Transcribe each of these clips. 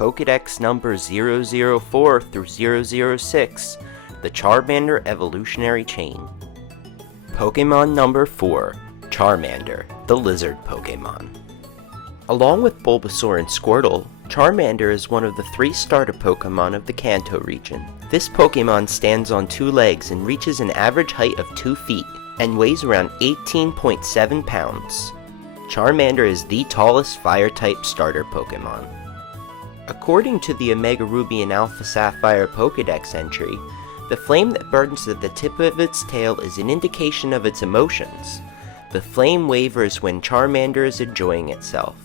Pokedex number 004 through 006, the Charmander evolutionary chain. Pokemon number 4, Charmander, the lizard Pokemon. Along with Bulbasaur and Squirtle, Charmander is one of the 3 starter Pokemon of the Kanto region. This Pokemon stands on 2 legs and reaches an average height of 2 feet, and weighs around 18.7 pounds. Charmander is the tallest Fire-type starter Pokemon. According to the Omega Ruby and Alpha Sapphire Pokedex entry, the flame that burns at the tip of its tail is an indication of its emotions. The flame wavers when Charmander is enjoying itself.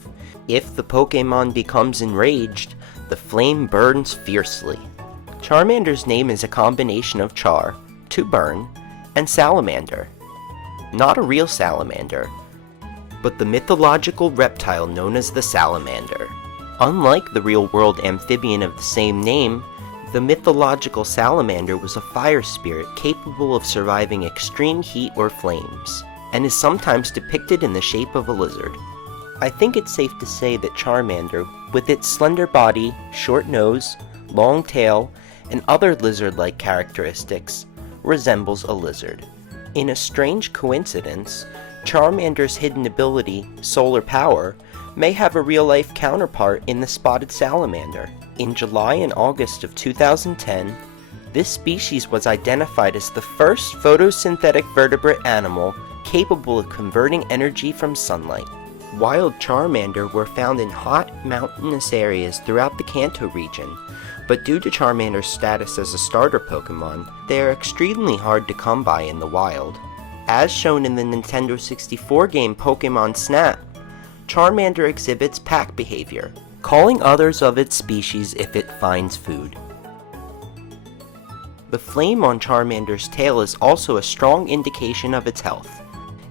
If the Pokemon becomes enraged, the flame burns fiercely. Charmander's name is a combination of char, to burn, and salamander. Not a real salamander, but the mythological reptile known as the salamander. Unlike the real-world amphibian of the same name, the mythological salamander was a fire spirit capable of surviving extreme heat or flames, and is sometimes depicted in the shape of a lizard. I think it's safe to say that Charmander, with its slender body, short nose, long tail, and other lizard-like characteristics, resembles a lizard. In a strange coincidence, Charmander's hidden ability, Solar Power, may have a real-life counterpart in the spotted salamander. In July and August of 2010, this species was identified as the first photosynthetic vertebrate animal capable of converting energy from sunlight. Wild Charmander were found in hot, mountainous areas throughout the Kanto region, but due to Charmander's status as a starter Pokemon, they are extremely hard to come by in the wild. As shown in the Nintendo 64 game Pokémon Snap, Charmander exhibits pack behavior, calling others of its species if it finds food. The flame on Charmander's tail is also a strong indication of its health.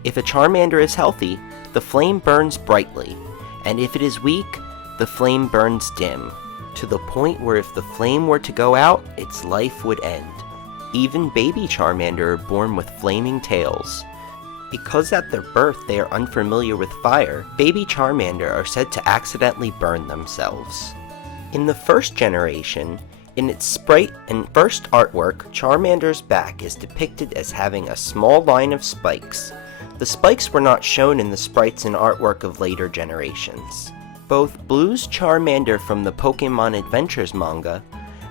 If a Charmander is healthy, the flame burns brightly, and if it is weak, the flame burns dim, to the point where if the flame were to go out, its life would end. Even baby Charmander are born with flaming tails. Because at their birth they are unfamiliar with fire, baby Charmander are said to accidentally burn themselves. In the first generation, in its sprite and first artwork, Charmander's back is depicted as having a small line of spikes. The spikes were not shown in the sprites and artwork of later generations. Both Blue's Charmander from the Pokémon Adventures manga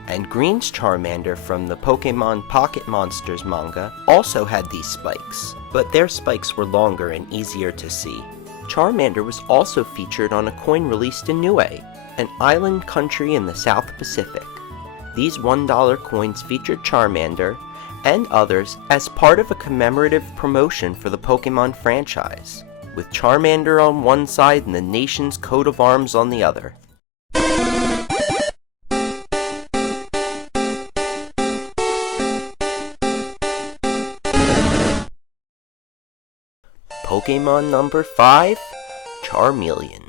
and Green's Charmander from the Pokémon Pocket Monsters manga also had these spikes, but their spikes were longer and easier to see. Charmander was also featured on a coin released in Niue, an island country in the South Pacific. These $1 coins featured Charmander and others as part of a commemorative promotion for the Pokémon franchise, with Charmander on one side and the nation's coat of arms on the other. Pokemon number 5, Charmeleon.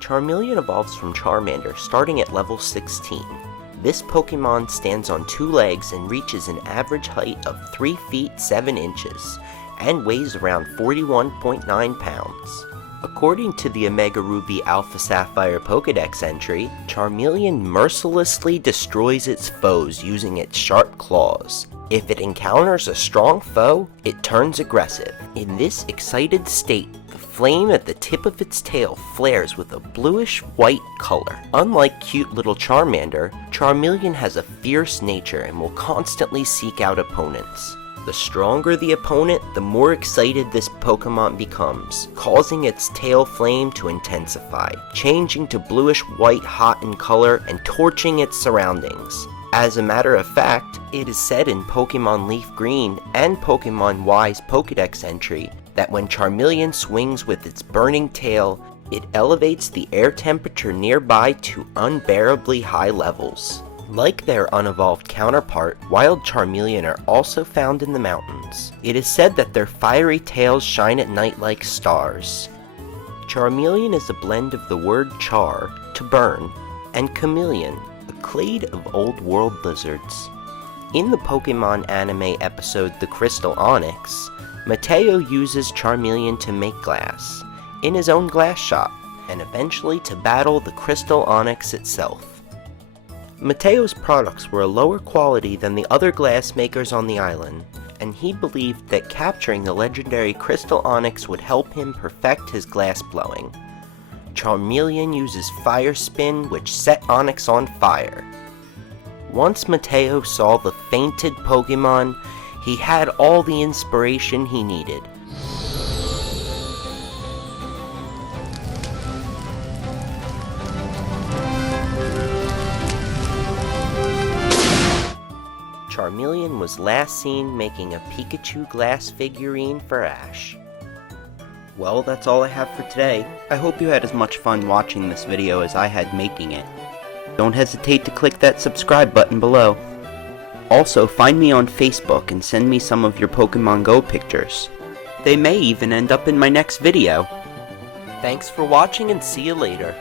Charmeleon evolves from Charmander starting at level 16. This Pokemon stands on 2 legs and reaches an average height of 3 feet 7 inches, and weighs around 41.9 pounds. According to the Omega Ruby Alpha Sapphire Pokedex entry, Charmeleon mercilessly destroys its foes using its sharp claws. If it encounters a strong foe, it turns aggressive. In this excited state, the flame at the tip of its tail flares with a bluish-white color. Unlike cute little Charmander, Charmeleon has a fierce nature and will constantly seek out opponents. The stronger the opponent, the more excited this Pokemon becomes, causing its tail flame to intensify, changing to bluish-white hot in color and torching its surroundings. As a matter of fact, it is said in Pokemon Leaf Green and Pokemon Y's Pokedex entry that when Charmeleon swings with its burning tail, it elevates the air temperature nearby to unbearably high levels. Like their unevolved counterpart, wild Charmeleon are also found in the mountains. It is said that their fiery tails shine at night like stars. Charmeleon is a blend of the word char, to burn, and chameleon, a clade of old world lizards. In the Pokemon anime episode The Crystal Onix, Mateo uses Charmeleon to make glass, in his own glass shop, and eventually to battle the Crystal Onix itself. Mateo's products were a lower quality than the other glass makers on the island, and he believed that capturing the legendary Crystal Onix would help him perfect his glass blowing. Charmeleon uses Fire Spin, which set Onix on fire. Once Mateo saw the fainted Pokemon, he had all the inspiration he needed. Charmeleon was last seen making a Pikachu glass figurine for Ash. Well, that's all I have for today. I hope you had as much fun watching this video as I had making it. Don't hesitate to click that subscribe button below. Also, find me on Facebook and send me some of your Pokemon Go pictures. They may even end up in my next video. Thanks for watching and see you later.